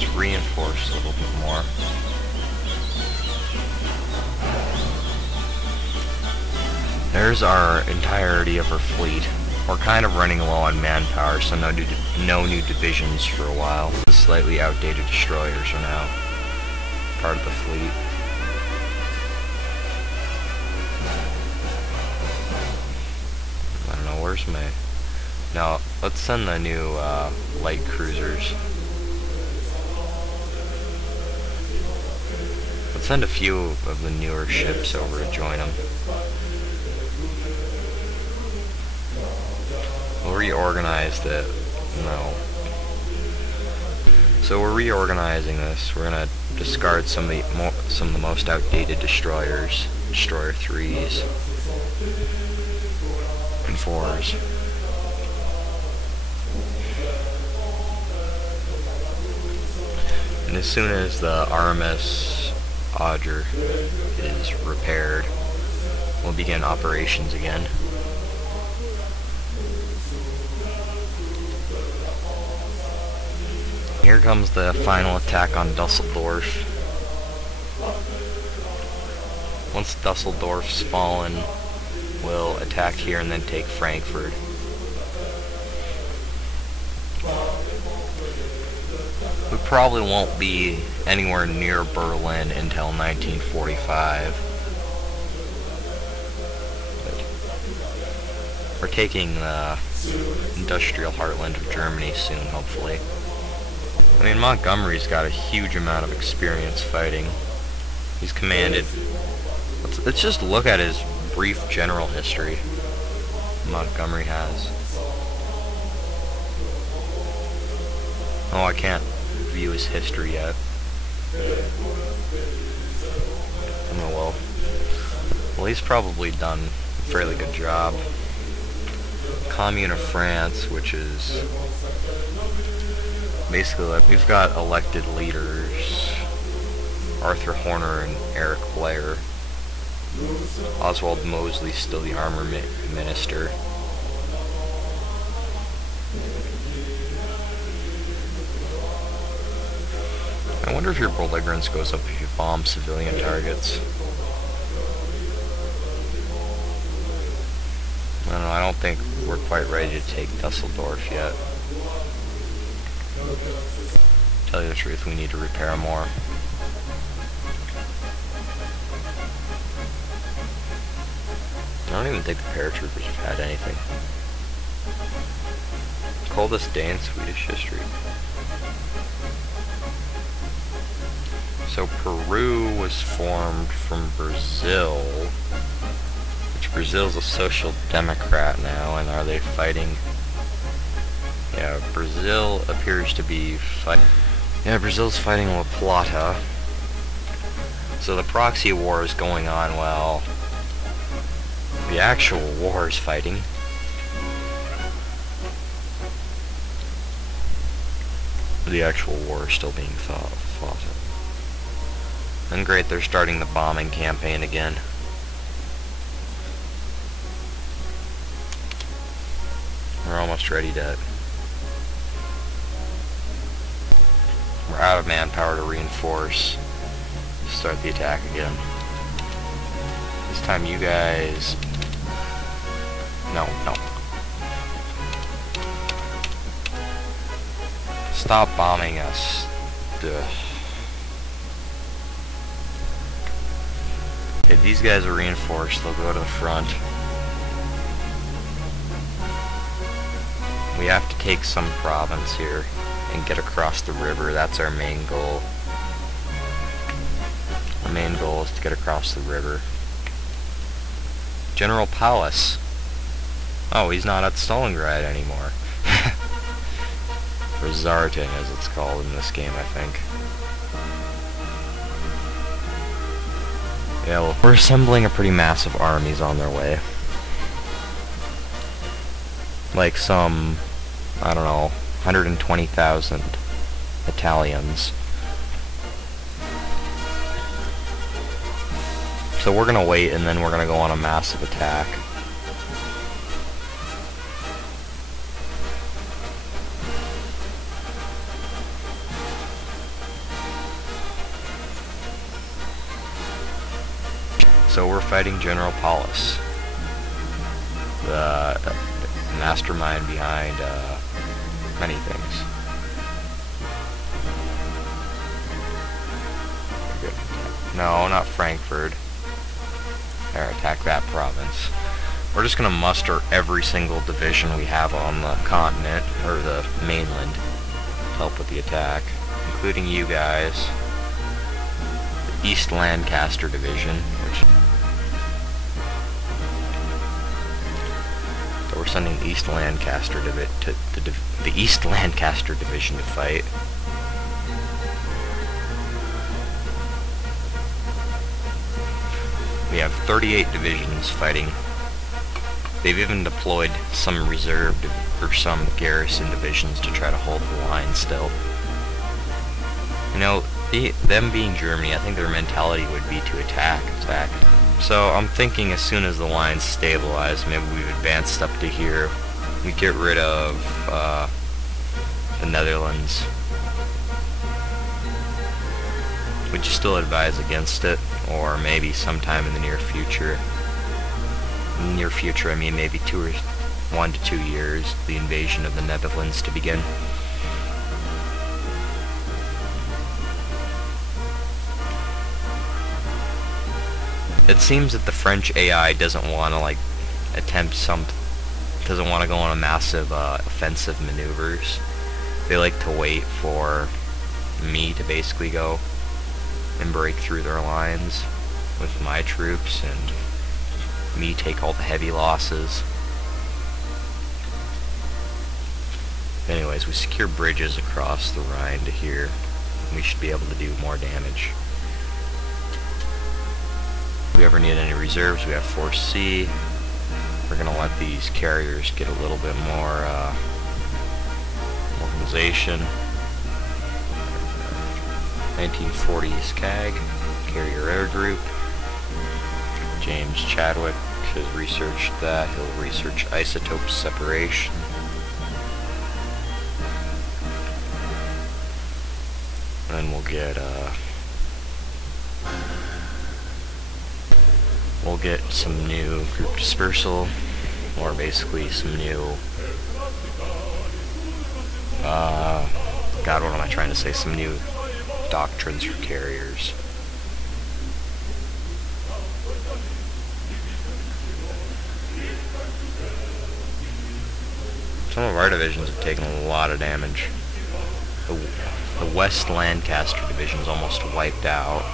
Let's reinforce a little bit more. There's our entirety of our fleet. We're kind of running low on manpower, so no new divisions for a while. The slightly outdated destroyers are now part of the fleet. I don't know, where's my... Now, let's send the new light cruisers. Let's send a few of the newer ships over to join them. We'll reorganize the... No. So we're reorganizing this. We're gonna discard some of the most outdated destroyers, destroyer 3s and 4s. And as soon as the RMS Odger is repaired, we'll begin operations again. Here comes the final attack on Dusseldorf. Once Dusseldorf's fallen, we'll attack here and then take Frankfurt. We probably won't be anywhere near Berlin until 1945. But we're taking the industrial heartland of Germany soon, hopefully. I mean, Montgomery's got a huge amount of experience fighting. He's commanded... Let's just look at his brief general history Montgomery has. Oh, I can't view his history yet. Oh well. Well, he's probably done a fairly good job. Commune of France, which is... basically, like, we've got elected leaders, Arthur Horner and Eric Blair. Oswald Mosley's still the armor minister. I wonder if your belligerence goes up if you bomb civilian targets. I don't know, I don't think we're quite ready to take Dusseldorf yet. To tell you the truth, we need to repair more. I don't even think the paratroopers have had anything. Coldest day in Swedish history. So Peru was formed from Brazil, which Brazil's a social democrat now, and are they fighting? Yeah, Brazil appears to be Brazil's fighting La Plata. So the proxy war is going on while the actual war is fighting. The actual war is still being fought. And great, they're starting the bombing campaign again. We're almost ready to... We're out of manpower to reinforce. Start the attack again. This time you guys... No. Stop bombing us. Ugh. Okay, these guys are reinforced. They'll go to the front. We have to take some province here and get across the river. That's our main goal. Our main goal is to get across the river. General Paulus. Oh, he's not at Stalingrad anymore. Or Zartan, as it's called in this game, I think. Yeah, well, we're assembling a pretty massive armies on their way. Like some, I don't know, 120,000 Italians. So we're gonna wait, and then we're gonna go on a massive attack. So we're fighting General Paulus, the mastermind behind many things. No, not Frankfurt. There, attack that province. We're just gonna muster every single division we have on the continent, or the mainland, to help with the attack, including you guys. The East Lancaster Division, which... So we're sending the East Lancaster the East Lancaster Division to fight. We have 38 divisions fighting. They've even deployed some reserve or some garrison divisions to try to hold the line still. You know, them being Germany, I think their mentality would be to attack. So I'm thinking as soon as the line's stabilized, maybe we've advanced up to here, we get rid of the Netherlands. Would you still advise against it? Or maybe sometime in the near future? In the near future, I mean maybe 1 to 2 years, the invasion of the Netherlands to begin. It seems that the French AI doesn't want to doesn't want to go on a massive offensive maneuvers. They like to wait for me to basically go and break through their lines with my troops and me take all the heavy losses. Anyways, we secure bridges across the Rhine to here. We should be able to do more damage. If we ever need any reserves, we have Force C. We're gonna let these carriers get a little bit more organization. 1940s CAG, Carrier Air Group. James Chadwick has researched that. He'll research isotope separation. And then we'll get some new group dispersal, or basically some new God, what am I trying to say? Some new doctrines for carriers. Some of our divisions have taken a lot of damage. The West Lancaster division is almost wiped out.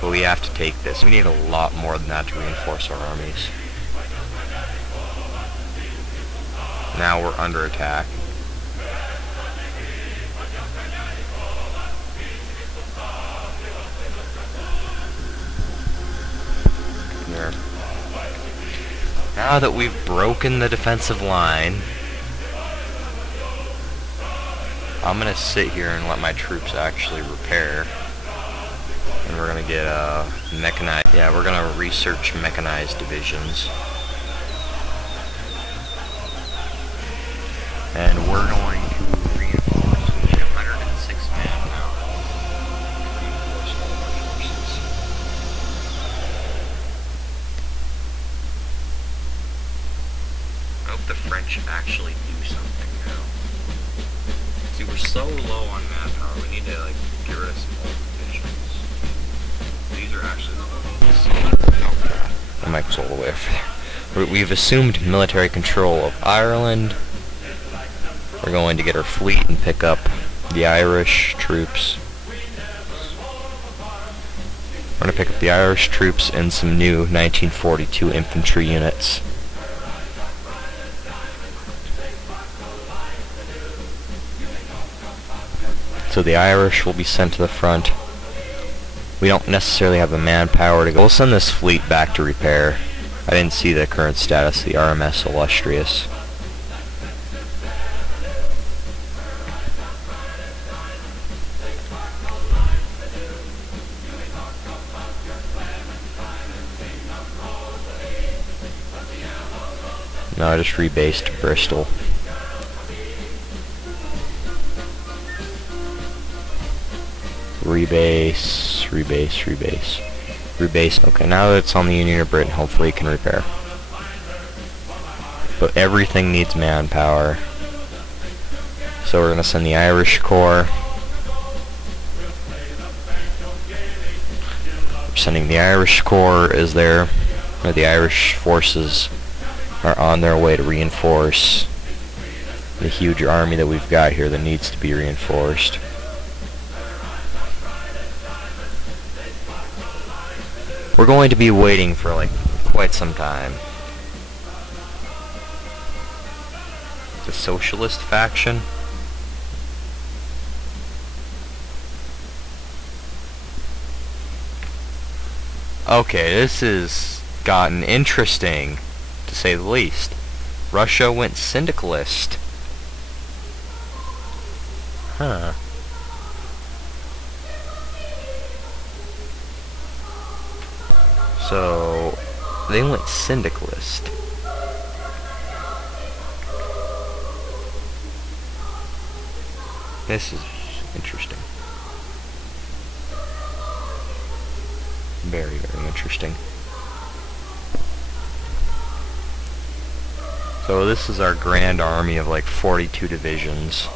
But we have to take this. We need a lot more than that to reinforce our armies. Now we're under attack. There. Now that we've broken the defensive line, I'm gonna sit here and let my troops actually repair. And we're gonna get mechanized. Yeah, we're gonna research mechanized divisions. And we're going to reinforce. We need 106 manpower to reinforce all of our forces. I hope the French actually do something now. See, we're so low on manpower. We need to get rid of some old divisions. These are actually the ones. Oh crap. The mic was all the way over there. We've assumed military control of Ireland. We're going to get our fleet and pick up the Irish troops. We're going to pick up the Irish troops and some new 1942 infantry units. So the Irish will be sent to the front. We don't necessarily have the manpower to go. We'll send this fleet back to repair. I didn't see the current status of the RMS Illustrious. No, I just rebased Bristol. Rebase. rebase. Okay, now that it's on the Union of Britain, hopefully it can repair. But everything needs manpower. So we're going to send the Irish Corps. We're sending the Irish Corps as the Irish forces are on their way to reinforce the huge army that we've got here that needs to be reinforced. We're going to be waiting for like quite some time. The socialist faction. Okay, this has gotten interesting, to say the least. Russia went syndicalist. Huh. So, they went syndicalist. This is interesting. Very, very interesting. So this is our grand army of like 42 divisions.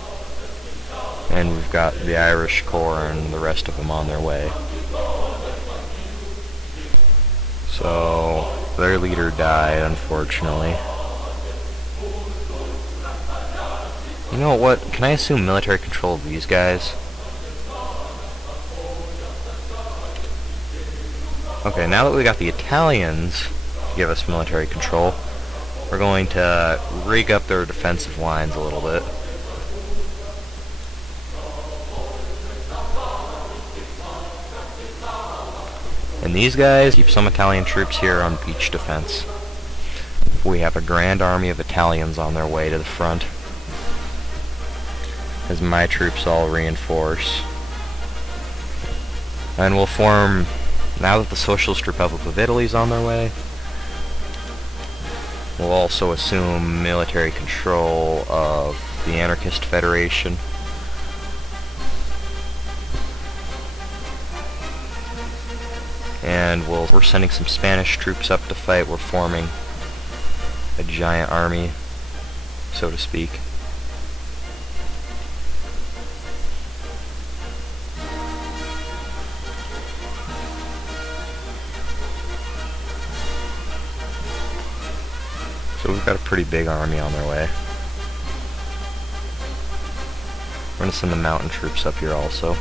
And we've got the Irish Corps and the rest of them on their way. So their leader died, unfortunately. You know what? Can I assume military control of these guys? Okay, now that we got the Italians to give us military control, we're going to rig up their defensive lines a little bit. And these guys keep some Italian troops here on beach defense. We have a grand army of Italians on their way to the front, as my troops all reinforce. And we'll form, now that the Socialist Republic of Italy is on their way, we'll also assume military control of the Anarchist Federation. And we're sending some Spanish troops up to fight. We're forming a giant army, so to speak. So we've got a pretty big army on their way. We're going to send the mountain troops up here also.